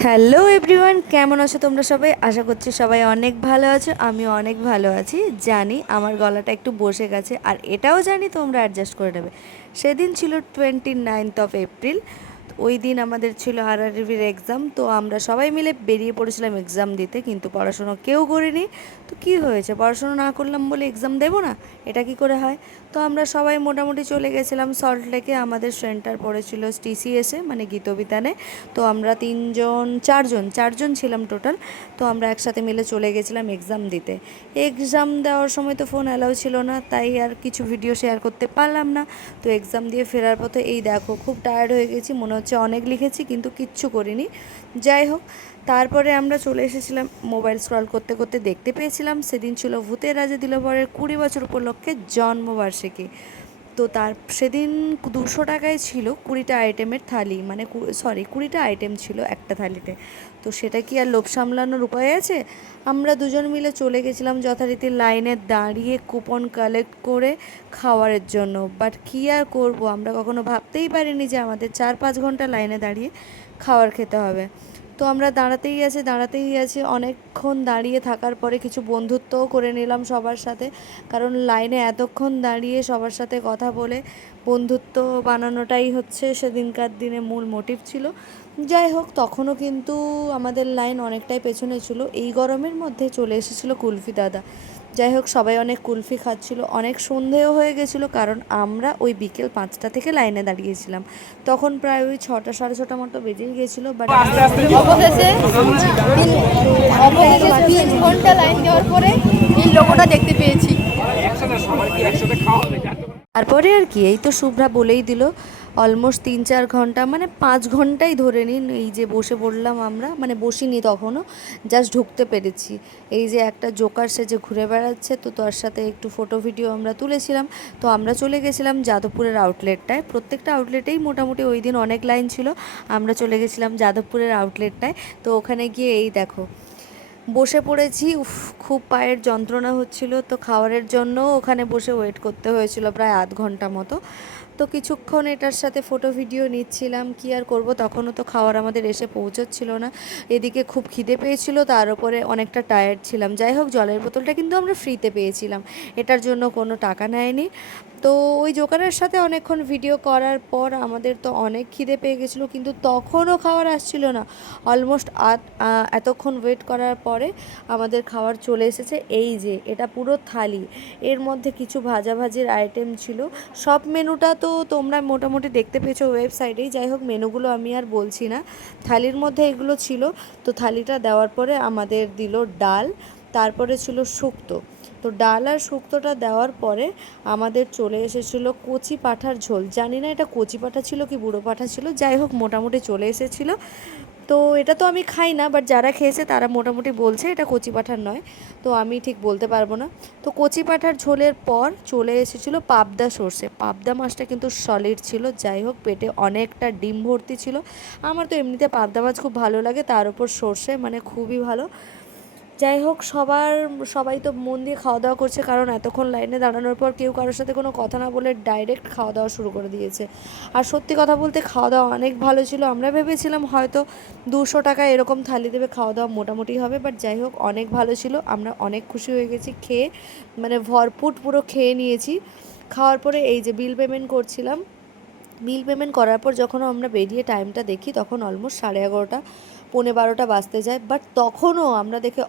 Hello everyone, কেমন আছো তোমরা সবাই? আশা করছি সবাই অনেক ভালো আছো। আমি অনেক ভালো আছি। জানি আমার গলাটা একটু বসে গেছে, আর এটাও জানি তোমরা অ্যাডজাস্ট করে নেবে। সেদিন ছিল 29 এপ্রিল। ওই দিন আমাদের ছিল আরআরবির এক্সাম। তো আমরা সবাই মিলে বেরিয়ে পড়েছিলাম এক্সাম দিতে, কিন্তু পড়াশোনা কেউ করিনি। তো কি হয়েছে, পড়াশোনা না করলাম বলে এক্সাম দেবো না? এটা কি করে হয়? তো আমরা সবাই মোটামুটি চলে গেছিলাম সল্টলেকে। আমাদের সেন্টার পড়েছিল টিসিএসে, মানে গীতবিতানে। তো আমরা চারজন ছিলাম টোটাল। তো আমরা একসাথে মিলে চলে গেছিলাম এক্সাম দিতে। এক্সাম দেওয়ার সময় তো ফোন অ্যালাউ ছিল না, তাই আর কিছু ভিডিও শেয়ার করতে পারলাম না। তো এক্সাম দিয়ে ফেরার পথে এই দেখো, খুব টায়ার্ড হয়ে গেছি, মনে হচ্ছে অনেক লিখেছি কিন্তু কিচ্ছু করিনি। যাই হোক, তারপরে আমরা চলে এসেছিলাম। মোবাইল স্ক্রল করতে করতে দেখতে পেয়েছিলাম সেদিন ছিল ভূতের রাজা দিলবরের 20 বছর উপলক্ষে জন্মবার্ষিকী। তো তার সেদিন 200 টাকায় ছিল 20টা আইটেমের থালি, মানে 20টা আইটেম ছিল একটা থালিতে। তো সেটা কি আর লোভ সামলানোর উপায় আছে? আমরা দুজন মিলে চলে গেছিলাম যথারীতি লাইনে দাঁড়িয়ে কুপন কালেক্ট করে খাওয়ারের জন্য। বাট কী আর করব, আমরা কখনো ভাবতেই পারিনি যে আমাদের 4-5 ঘন্টা লাইনে দাঁড়িয়ে খাবার খেতে হবে। তো আমরা দাঁড়াতেই আছি অনেকক্ষণ। দাঁড়িয়ে থাকার পরে কিছু বন্ধুত্বও করে নিলাম সবার সাথে, কারণ লাইনে এতক্ষণ দাঁড়িয়ে সবার সাথে কথা বলে বন্ধুত্ব বানানোটাই হচ্ছে সেদিনকার দিনে মূল মোটিভ ছিল। যাই হোক, তখনও কিন্তু আমাদের লাইন অনেকটাই পেছনে ছিল। এই গরমের মধ্যে চলে এসেছিলো কুলফি দাদা। যাই হোক, সবাই অনেক কুলফি খাচ্ছিল। অনেক সন্ধেও হয়ে গেছিলো, কারণ আমরা ওই বিকেল 5টা থেকে লাইনে দাঁড়িয়েছিলাম। তখন প্রায় ওই 6টা, সাড়ে 6টা মতো বেজেই গেছিলো। বাট অবশেষে অবশেষে 3 ঘন্টা লাইন দেওয়ার পরে এই লোগোটা দেখতে পেয়েছি। তারপরে আর কি, এই তো শুভ্রা বলেই দিল, অলমোস্ট 3-4 ঘন্টা, মানে 5 ঘন্টাই ধরে নিন। এই যে বসে পড়লাম আমরা, মানে বসিনি তখনও, জাস্ট ঢুকতে পেরেছি। এই যে একটা জোকার সে যে ঘুরে বেড়াচ্ছে, তো তার সাথে একটু ফটো ভিডিও আমরা তুলেছিলাম। তো আমরা চলে গেছিলাম যাদবপুরের আউটলেটটায়। প্রত্যেকটা আউটলেটেই মোটামুটি ওই দিন অনেক লাইন ছিল। আমরা চলে গেছিলাম যাদবপুরের আউটলেটটায়। তো ওখানে গিয়ে এই দেখো বসে পড়েছি। উফ, খুব পায়ের যন্ত্রণা হচ্ছিল। তো খাবারের জন্য ওখানে বসে ওয়েট করতে হয়েছিল প্রায় আধ ঘন্টা মতো। তো কিছুক্ষণ এটার সাথে ফটো ভিডিও নিচ্ছিলাম। কি আর করব, তখনও তো খাবার আমাদের এসে পৌঁছচ্ছিল না। এদিকে খুব খিদে পেয়েছিল, তার উপরে অনেকটা টায়ার্ড ছিলাম। যাই হোক, জলের বোতলটা কিন্তু আমরা ফ্রিতে পেয়েছিলাম, এটার জন্য কোনো টাকা নেয়নি। তো ওই জোকারের সাথে অনেকক্ষণ ভিডিও করার পর আমাদের তো অনেক খিদে পেয়ে গেছিলো, কিন্তু তখনও খাবার আসছিল না। অলমোস্ট এতক্ষণ ওয়েট করার পরে আমাদের খাবার চলে এসেছে। এই যে এটা পুরো থালি, এর মধ্যে কিছু ভাজাভাজির আইটেম ছিল। সব মেনুটা তো তোমরা মোটামুটি দেখতে পেয়েছো ওয়েবসাইটেই। যাই হোক, মেনুগুলো আমি আর বলছি না। থালির মধ্যে এগুলো ছিল। তো থালিটা দেওয়ার পরে আমাদের দিল ডাল, তারপরে ছিল শুক্তো। তো ডাল আর শুক্তোটা দেওয়ার পরে আমাদের চলে এসেছিলো কচি পাঁঠার ঝোল। জানি না এটা কচি পাঁঠা ছিল কি বুড়ো পাঁঠা ছিল, যাই হোক মোটামুটি চলে এসেছিলো। তো এটা তো আমি খাই না, বাট যারা খেয়েছে তারা মোটামুটি বলছে এটা কচি পাঁঠার নয়। তো আমি ঠিক বলতে পারবো না। তো কচি পাঁঠার ঝোলের পর চলে এসেছিলো পাবদা সর্ষে। পাবদা মাছটা কিন্তু সলিড ছিল। যাই হোক, পেটে অনেকটা ডিম ভর্তি ছিল। আমার তো এমনিতে পাবদা মাছ খুব ভালো লাগে, তার উপর সর্ষে, মানে খুবই ভালো। যাই হোক, সবাই তো মন দিয়ে খাওয়া দাওয়া করছে, কারণ এতক্ষণ লাইনে দাঁড়ানোর পর কেউ কারোর সাথে কোনো কথা না বলে ডাইরেক্ট খাওয়া দাওয়া শুরু করে দিয়েছে। আর সত্যি কথা বলতে খাওয়া দাওয়া অনেক ভালো ছিল। আমরা ভেবেছিলাম হয়তো 200 টাকা এরকম থালি দেবে, খাওয়া দাওয়া মোটামুটি হবে। বাট যাই হোক, অনেক ভালো ছিল। আমরা অনেক খুশি হয়ে গেছি খেয়ে, মানে ভরপুর পুরো খেয়ে নিয়েছি। খাওয়ার পরে এই যে বিল পেমেন্ট করছিলাম। বিল পেমেন্ট করার পর যখন আমরা বেরিয়ে টাইমটা দেখি, তখন অলমোস্ট 11:30, 11:45 বাজতে যায়। বাট তখনও আমরা দেখে